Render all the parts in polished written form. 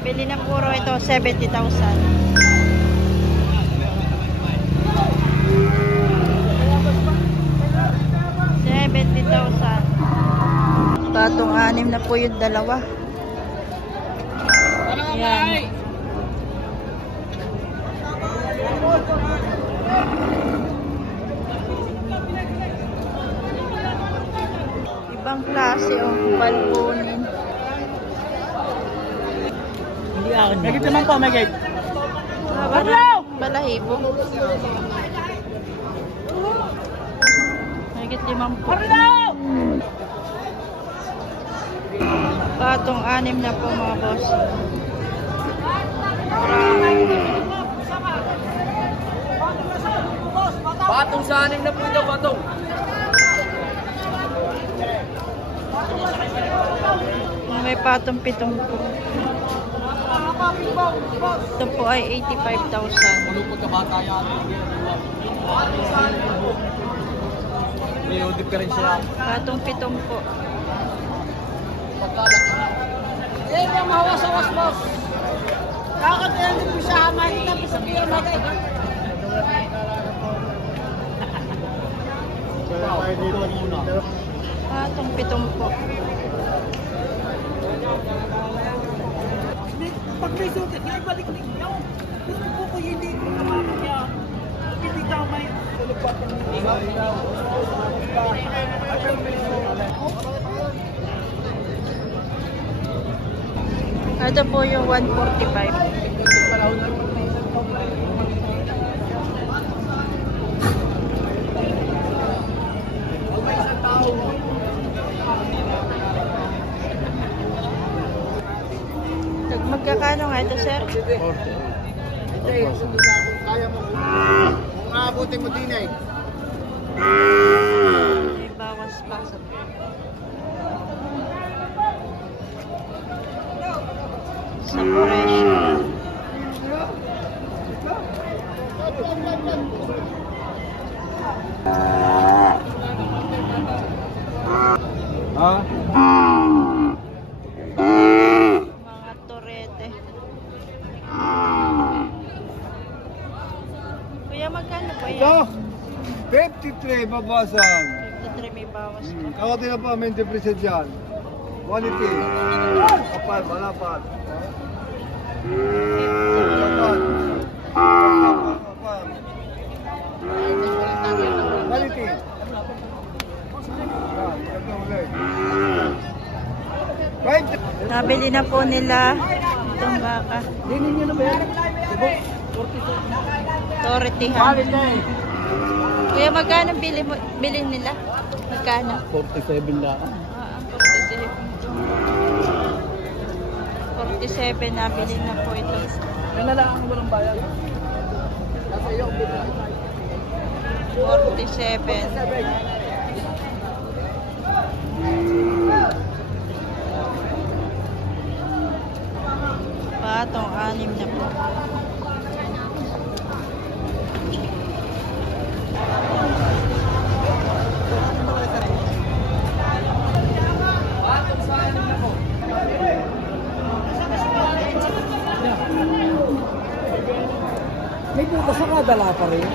Nabili na puro ito, 70,000. 70,000. Patong 6 na po yung dalawa. Yan. Ibang klase o balbonin. Hindi ako. Megit naman po, megit. Balahibo. Megit 5 po. Patong 6 na po mga boss. Patong sa 6 na po ito, patong. May patong 7 po. Ito po ay 85,000. Malupot ka bata yan. Yung diferensya. Patong 7 po. Eh, yung mahawas-hawas, boss. Kakatayan din po siya, hamahin na po sa piyo, magay. Patong 7 po. Pag may sugat, yung ibalik-lik niyo. Gusto po ko hindi ko naman niya. Hindi ka may salupat ng Ito po yung 145. Magkakano nga ito, sir? 40. Kaya mo kung aabutin mo din eh. May bawas pa. Sa presyo. Ha? Mga torete. Kuya, magkano po yan? Ito, 53 babasan. 53 may bawas pa. Ako din na pa, may depresya dyan. Quality. Kapal, malapad. Malapad. Kapal. Quality. Nabili na po nila itong baka. Dinin nyo na ba yan? 40. Kuya, magkano bilhin nila? Magkano? 47 lang. 47 nabili na po ito. Yan na lang ang walang bayan. Nasa iyo, 47. Patong 6 na po. May bukas sa kadala pa rin.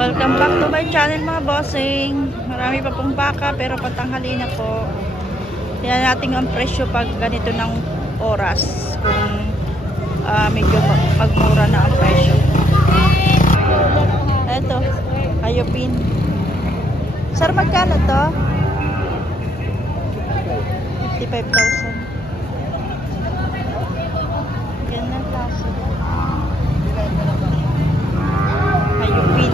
Welcome back to my channel mga bossing. Marami pa pong baka pero patanghali na po. Tingnan natin ang presyo pag ganito ng oras. Kung medyo pagmura na ang presyo. Ito, ayupin. Sir, magkano to? 55,000. Yan ang klase. Ayupin.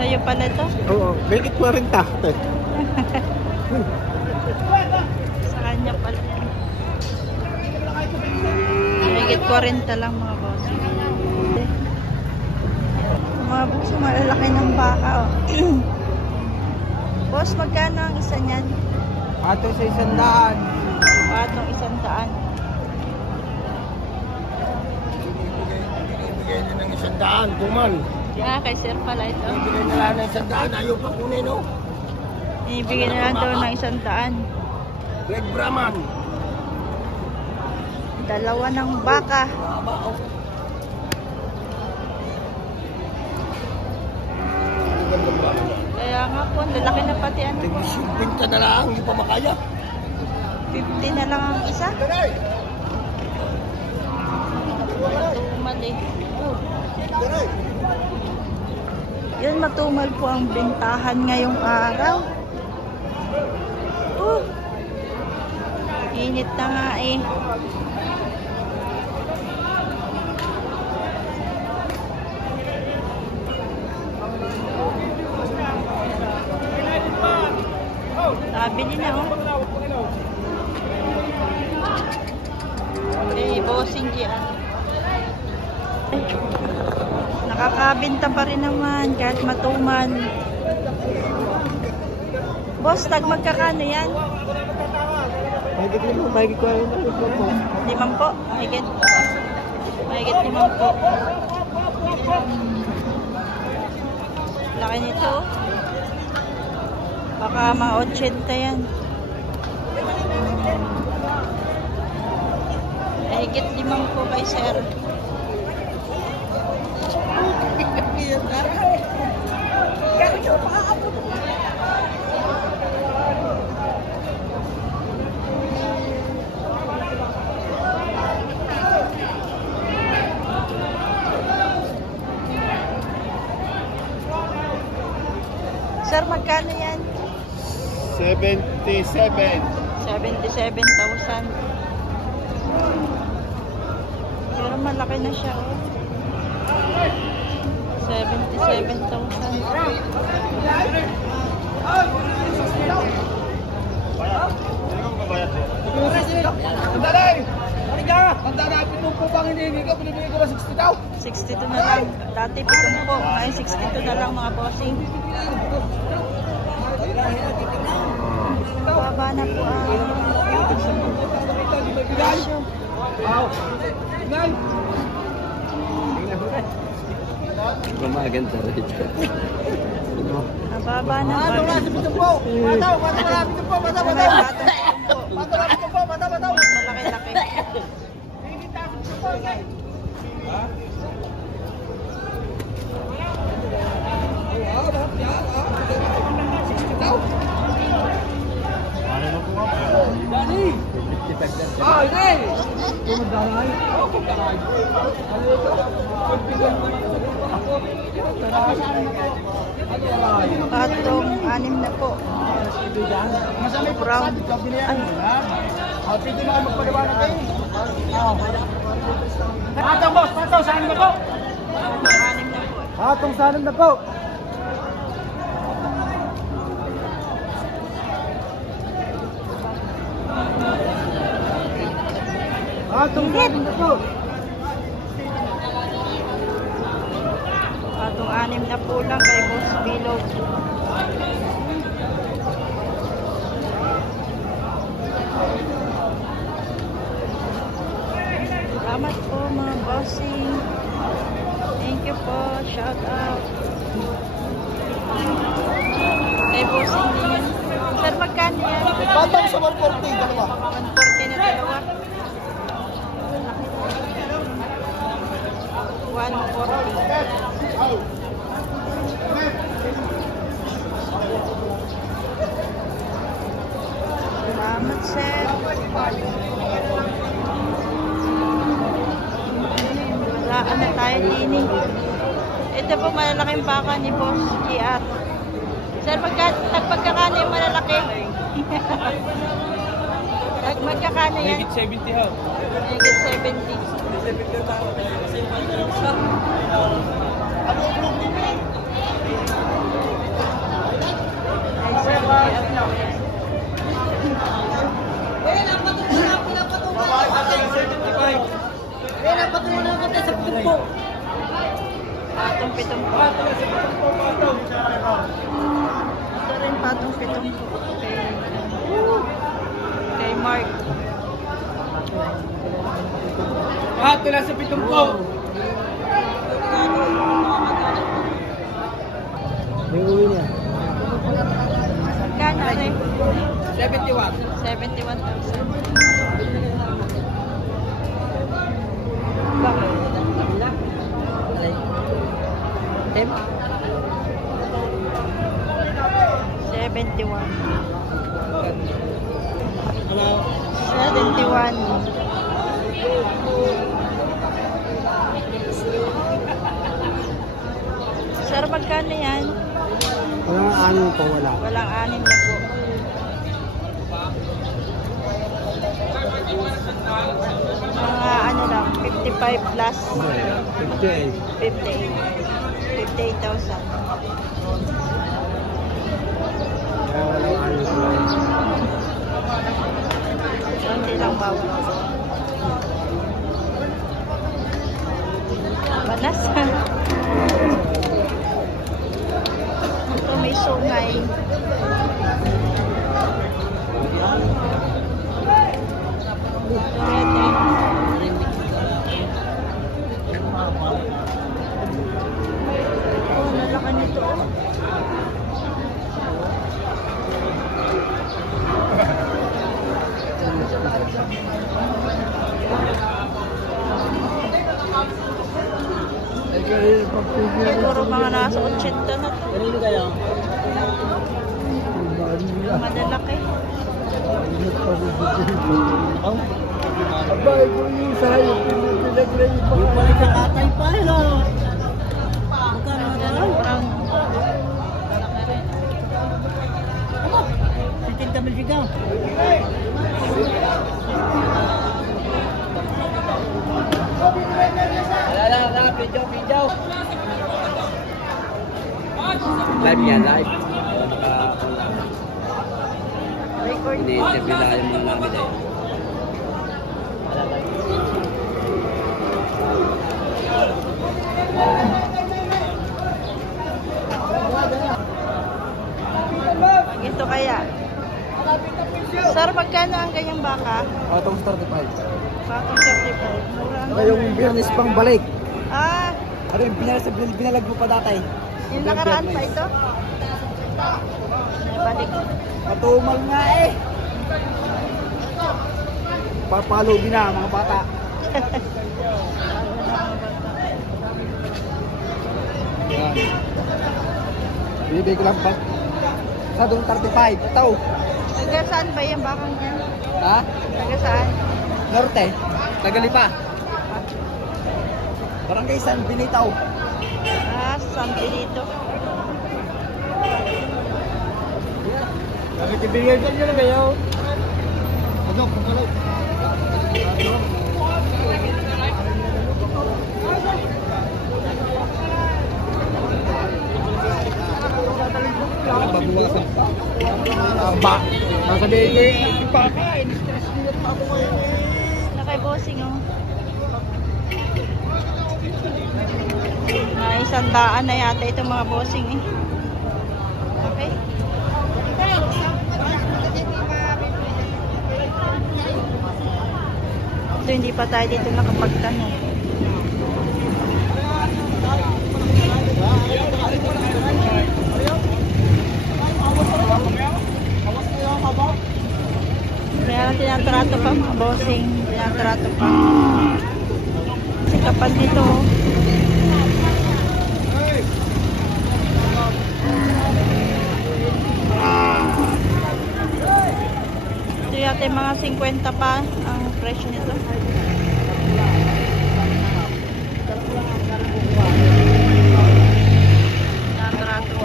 Sa'yo pala ito? Oo, bakit 40? Sa kanya pala yan. Higit 40 lang mga bossing. Mga boss, malalaki ng baka. Oh. Boss, magkano ang isa niyan? Ato sa 100. Patong 100. Bigay din ng 100, kuman. Kay sir pala ito. Bigay na lang ng 100, ayaw pa kunin, no? Ibigay na lang daw ng 100. Red Brahman. Dalawa ng baka. Kaya nga po, lalaki na pati ano po. Pinta na lang, hindi pa makaya. 50 na lang ang isa. Matumal eh. Yan, matumal po ang bentahan ngayong araw. Init na nga eh. Nabili na oh. Okay, bossing dyan. Nakakabinta pa rin naman kahit matuman. Boss, tag magkakano yan? Mahigit ko rin po. 5 po. Mahigit 5 po. Laki nito. Baka mga 80 yan. Mahigit 5 po kay sir. Sir, magkano yan? 77. 77,000. Pero malaki na siya, oh. 77,000. Ang dadapin mo po bang hinihingi ka? Pinibigay ko ba 60 62 na lang. Dati 7 po. Ngayon 62 na lang mga bossing. Baba na po ang presyo. Maganda rin. Nababa na po. Malaki-laki. Patong 6 na po. Brown. Ay. Pwede na kayo magpaliwanag kayo. Patong boss, patong, saan na po? Patong 6 na po. Patong saan na po? Patong saan na po? Patong 6 na po lang kay Boss Bilog. Salamat po mga bossing. Thank you po. Shout out. Kay bossing din. Sir, magkano yan? Patong sa 140, dalawa. 140 na dalawa. 140. Salamat, sir. Wala na tayo din eh. Ito po malalaking baka ni Boss GR. Sir, nagpagkakano yung malalaki? Magkakano yan? Higit 70 ho. Higit 70. Ay, sir, ba't naman nakakatay sa pitumpo? Patong pitong po. Ito rin patong pitong po. Kay Mark. Ito lang sa pitumpo. Yung uwi niya. Magkano rin? 71. 71,000. Tem? 71. Hello? 71. Sir, magkano yan? Walang ano pa wala. Walang anim na po. Mga ano lang, 55 plus 58. 58. 58,000. Kaya walang ano pa wala. Hindi lang bawal. Banas. Ito may sungay. Oh, nalaki nito. Siguro mga nasa 80 na to. Kanino kayo? Madalaki. Abay ko yung sayo, pinaglay pa. Yung pala kakatay pa eh, no? Magkano na Yan, brown. Sitin kami sigaw. Wala, video. Live yan, live. Record. Ini-interview lang yung mga namin eh. Ito kaya. Sir, magkano ang ganyang baka? Atong 35. Patong 35. Mura ang Yung biyernes pang balik. Ah, Ano yung binalag mo pa dati? yung nakaraan pa ito? Balik. Patumal nga eh. Papalugin na mga bata. Yan. Bibig ko lang pa. Sa doon 35. Ito. Taga saan ba yung bakang yan? Ha? Taga saan? Norte. Tagalipa. Barangay San Benito. Ah, sampi dito. Nakikibigay ka nyo na kayo. Ano? Ano? Ba? Masabihin ko yung pakain. Stress nila pa ako ngayon eh. Na kay bossing oh. Na 100 na yata itong mga bossing eh. Okay. Ito hindi pa tayo dito nakapagtanong. Kaya tinatrato pa mga bossing. Tinatrato pa. Kasi kapag dito ito yata yung mga 50 pa ang presyo nito. Tinatrato.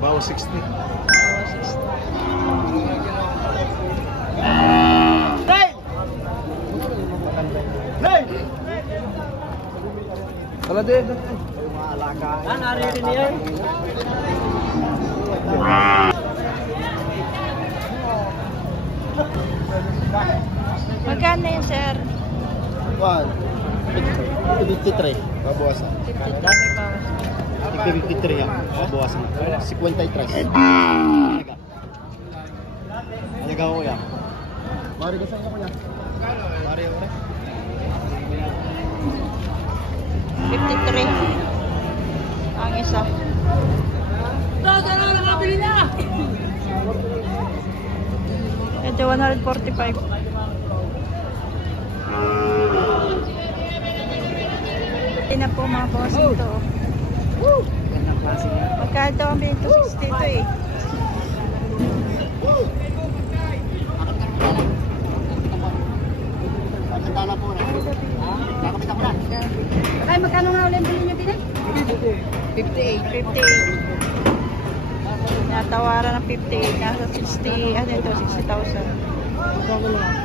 Bawa 60. Wala din. Alaga. Narinig niyo yun? Magkano yun, sir? 53. Babawasan. 53 may bawas. 53 yan. Babawasan. 53. Alaga ko yan. Mari ka saan ka yan? Mari ako rin. 53. Ang isa. Ito 145. Ito na po mga boss ito. Gandang klase niya. Magkano ang bento 60 ito eh. Tala po na. Nakapita ko na. Ay, magkano nga ulit bilhin nyo din eh? 58. 58. Natawaran ng 58. Nasa 60. Ano ito? 60,000.